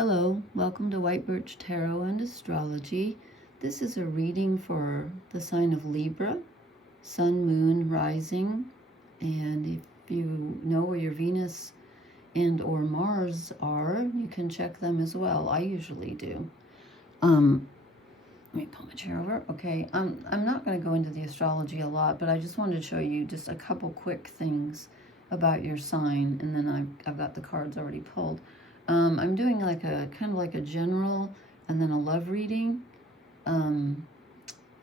Hello, welcome to White Birch Tarot and Astrology. This is a reading for the sign of Libra, Sun, Moon, Rising, and if you know where your Venus and or Mars are, you can check them as well. I usually do. Let me pull my chair over. Okay, I'm not going to go into the astrology a lot, but I just wanted to show you just a couple quick things about your sign, and then I've got the cards already pulled. I'm doing like a kind of like a general and then a love reading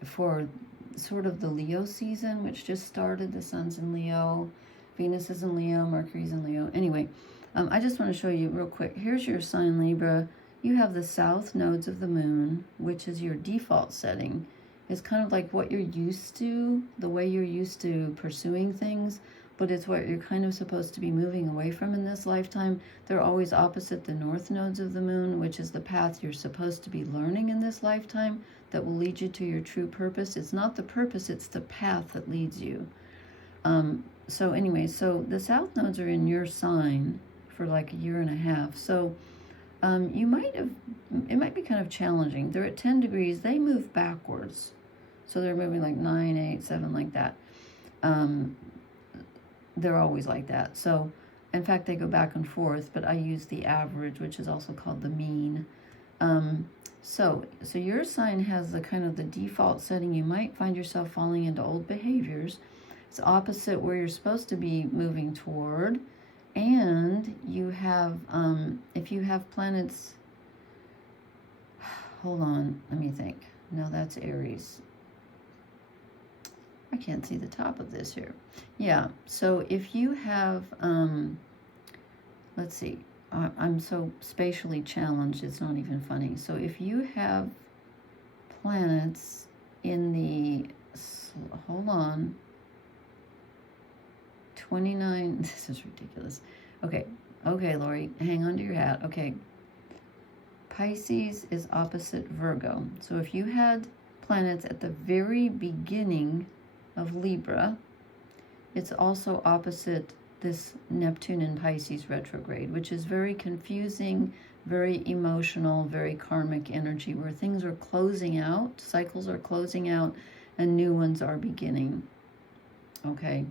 for sort of the Leo season, which just started. The Sun's in Leo, Venus is in Leo, Mercury's in Leo. Anyway, I just want to show you real quick. Here's your sign, Libra. You have the south nodes of the moon, which is your default setting. It's kind of like what you're used to, the way you're used to pursuing things, but it's what you're kind of supposed to be moving away from in this lifetime. They're always opposite the north nodes of the moon, which is the path you're supposed to be learning in this lifetime that will lead you to your true purpose. It's not the purpose, it's the path that leads you. So anyway, so the south nodes are in your sign for like a year and a half. So it might be kind of challenging. They're at 10 degrees, they move backwards. So they're moving like 9, 8, 7, like that. They're always like that. So, in fact, they go back and forth, but I use the average, which is also called the mean. So your sign has the kind of the default setting. You might find yourself falling into old behaviors. It's opposite where you're supposed to be moving toward. And you have, if you have planets, hold on, let me think. No, that's Aries. I can't see the top of this here. Yeah, so if you have, let's see, I'm so spatially challenged, it's not even funny. So if you have planets in the, hold on, 29, this is ridiculous. Okay, Lori, hang on to your hat. Okay, Pisces is opposite Virgo. So if you had planets at the very beginning of Libra, it's also opposite this Neptune in Pisces retrograde, which is very confusing, very emotional, very karmic energy, where things are closing out, cycles are closing out, and new ones are beginning. Okay,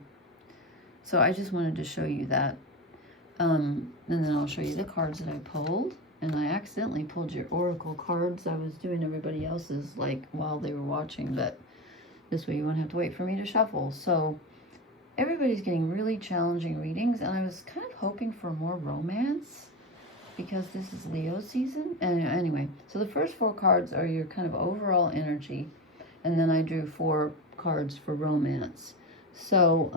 so I just wanted to show you that. And then I'll show you the cards that I pulled. And I accidentally pulled your oracle cards. I was doing everybody else's like while they were watching, but this way you won't have to wait for me to shuffle. So everybody's getting really challenging readings, and I was kind of hoping for more romance because this is Leo season. And anyway, so the first 4 cards are your kind of overall energy, and then I drew 4 cards for romance. So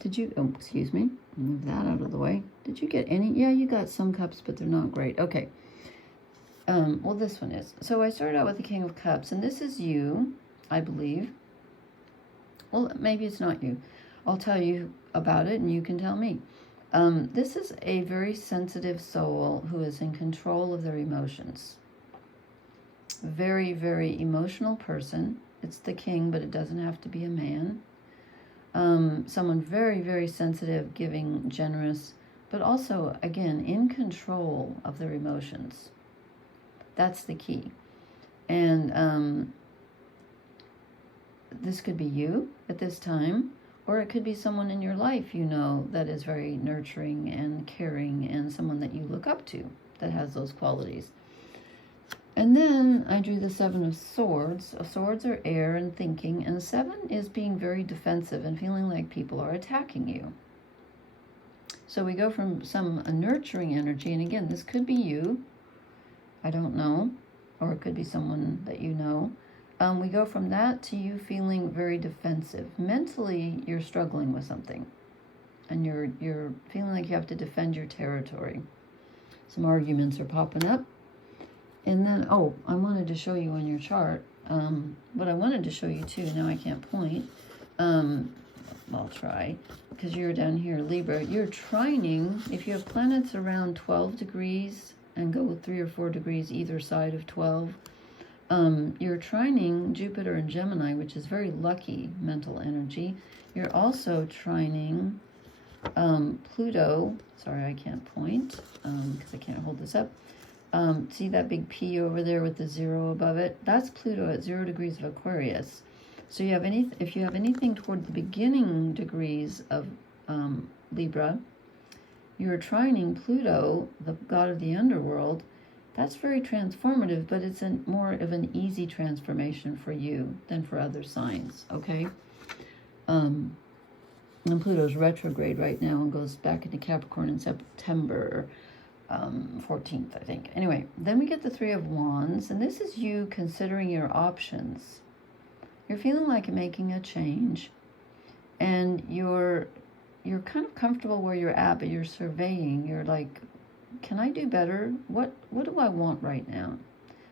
did you, oh, excuse me, move that out of the way. Did you get any? Yeah, you got some cups, but they're not great. Okay. Well, this one is. So I started out with the King of Cups, and this is you, I believe. Well, maybe it's not you. I'll tell you about it, and you can tell me. This is a very sensitive soul who is in control of their emotions. Very, very emotional person. It's the king, but it doesn't have to be a man. Someone very, very sensitive, giving, generous, but also, again, in control of their emotions. That's the key. And this could be you at this time, or it could be someone in your life you know that is very nurturing and caring, and someone that you look up to that has those qualities. And then I drew the 7 of Swords. Swords are air and thinking, and 7 is being very defensive and feeling like people are attacking you. So we go from some nurturing energy, and again, this could be you, I don't know, or it could be someone that you know. We go from that to you feeling very defensive. Mentally, you're struggling with something, and you're feeling like you have to defend your territory. Some arguments are popping up. And then, oh, I wanted to show you on your chart, but I wanted to show you too, now I can't point. I'll try, because you're down here, Libra. You're trining, if you have planets around 12 degrees and go 3 or 4 degrees either side of 12, you're trining Jupiter and Gemini, which is very lucky mental energy. You're also trining Pluto, sorry, I can't point because I can't hold this up. See that big P over there with the 0 above it? That's Pluto at 0 degrees of Aquarius. So you have if you have anything toward the beginning degrees of Libra, you're trining Pluto, the god of the underworld. That's very transformative, but it's more of an easy transformation for you than for other signs, okay? And Pluto's retrograde right now and goes back into Capricorn in September 14th, I think. Anyway, then we get the Three of Wands, and this is you considering your options. You're feeling like you're making a change, and you're kind of comfortable where you're at, but you're surveying. You're like, can I do better? What do I want right now?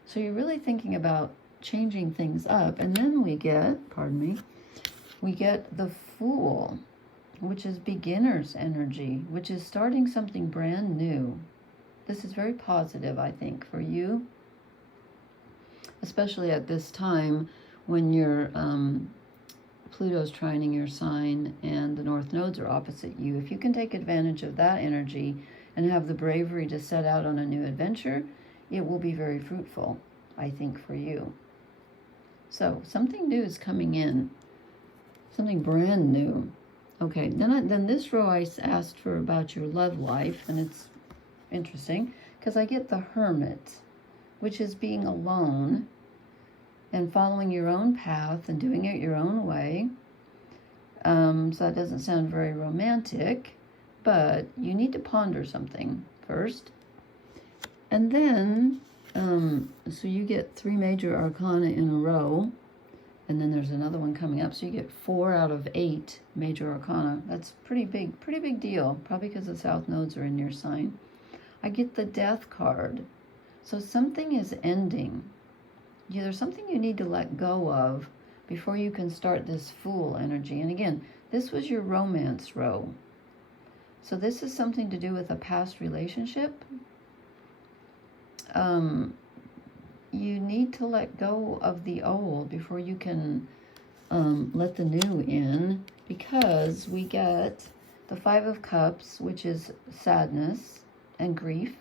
So you're really thinking about changing things up. And then we get, we get the Fool, which is beginner's energy, which is starting something brand new. This is very positive, I think, for you, especially at this time when your Pluto's trining your sign and the North Nodes are opposite you. If you can take advantage of that energy and have the bravery to set out on a new adventure, it will be very fruitful, I think, for you. So something new is coming in, something brand new. Okay, then this row I asked for about your love life, and it's interesting because I get the Hermit, which is being alone and following your own path and doing it your own way. So that doesn't sound very romantic, but you need to ponder something first. And then, so you get 3 major arcana in a row, and then there's another one coming up. So you get 4 out of 8 major arcana. That's pretty big deal, probably because the South Nodes are in your sign. I get the Death card. So something is ending. There's something you need to let go of before you can start this Fool energy. And again, this was your romance row. So this is something to do with a past relationship. You need to let go of the old before you can let the new in, because we get the 5 of Cups, which is sadness and grief.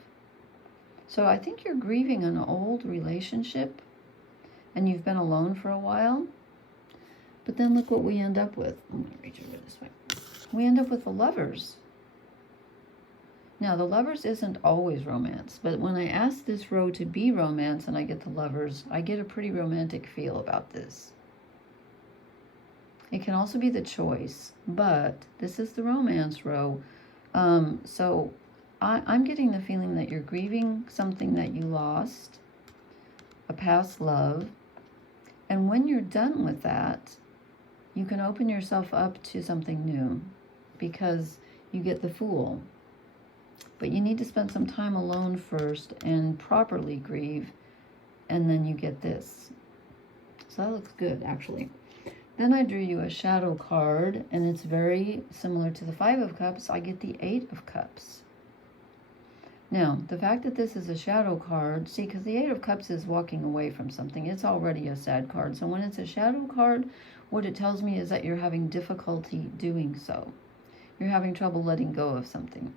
So I think you're grieving an old relationship and you've been alone for a while. But then look what we end up with. I'm going to reach over this way. We end up with the Lovers. Now, the Lovers isn't always romance, but when I ask this row to be romance and I get the Lovers, I get a pretty romantic feel about this. It can also be the Choice, but this is the romance row. So I'm getting the feeling that you're grieving something that you lost, a past love, and when you're done with that, you can open yourself up to something new because you get the Fool. But you need to spend some time alone first and properly grieve, and then you get this. So that looks good, actually. Then I drew you a shadow card, and it's very similar to the 5 of Cups. I get the 8 of Cups. Now, the fact that this is a shadow card, see, because the 8 of Cups is walking away from something. It's already a sad card. So when it's a shadow card, what it tells me is that you're having difficulty doing so. You're having trouble letting go of something.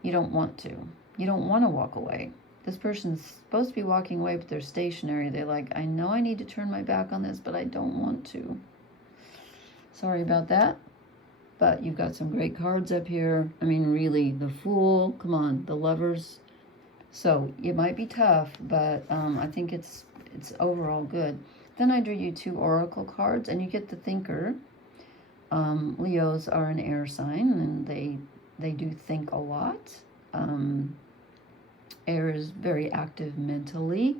You don't want to. You don't want to walk away. This person's supposed to be walking away, but they're stationary. They're like, I know I need to turn my back on this, but I don't want to. Sorry about that. But you've got some great cards up here. I mean, really, the Fool, come on, the Lovers. So it might be tough, but I think it's overall good. Then I drew you 2 oracle cards, and you get the Thinker. Leos are an air sign, and they do think a lot. Air is very active mentally.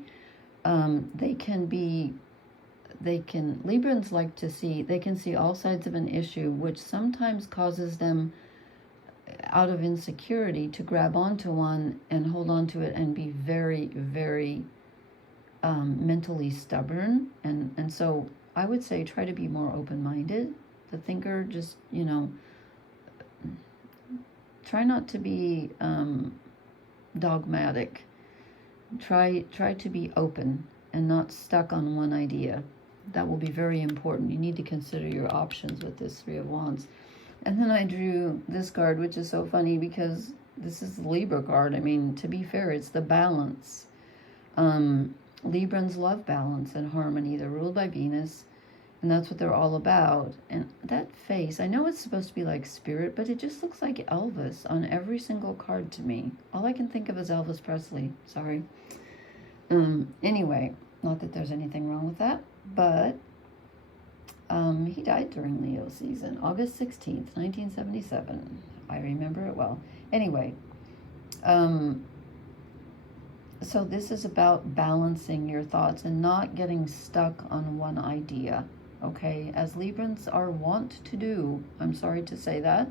Librans like to see, they can see all sides of an issue, which sometimes causes them, out of insecurity, to grab onto one and hold on to it and be very, very mentally stubborn. And so I would say try to be more open-minded. The Thinker, just, try not to be dogmatic. Try to be open and not stuck on one idea. that will be very important. You need to consider your options with this Three of Wands. And then I drew this card, which is so funny because this is the Libra card. I mean, to be fair, it's the balance. Librans love balance and harmony. They're ruled by Venus, and that's what they're all about. And that face, I know it's supposed to be like spirit, but it just looks like Elvis on every single card to me. All I can think of is Elvis Presley. Sorry. Anyway, not that there's anything wrong with that, but he died during Leo season, August 16th, 1977. I remember it well. Anyway, so this is about balancing your thoughts and not getting stuck on one idea, okay? As Librans are wont to do. I'm sorry to say that.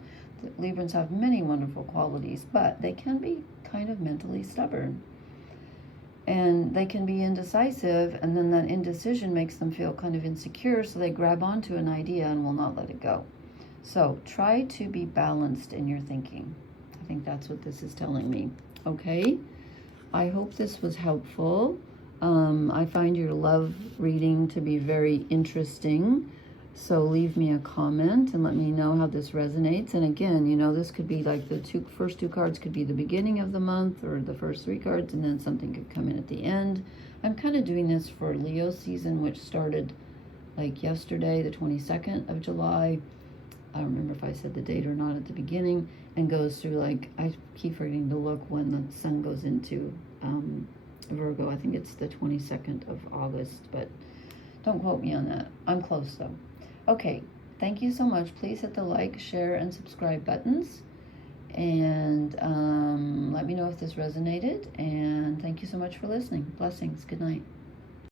Librans have many wonderful qualities, but they can be kind of mentally stubborn. And they can be indecisive, and then that indecision makes them feel kind of insecure, so they grab onto an idea and will not let it go. So try to be balanced in your thinking. I think that's what this is telling me. Okay? I hope this was helpful. I find your love reading to be very interesting. So leave me a comment and let me know how this resonates. And again, you know, this could be like the first two cards could be the beginning of the month, or the first three cards, and then something could come in at the end. I'm kind of doing this for Leo season, which started like yesterday, the 22nd of July. I don't remember if I said the date or not at the beginning, and goes through, like, I keep forgetting to look when the sun goes into Virgo. I think it's the 22nd of August, but don't quote me on that. I'm close though. Okay, thank you so much. Please hit the like, share, and subscribe buttons, and let me know if this resonated, and thank you so much for listening. Blessings. Good night.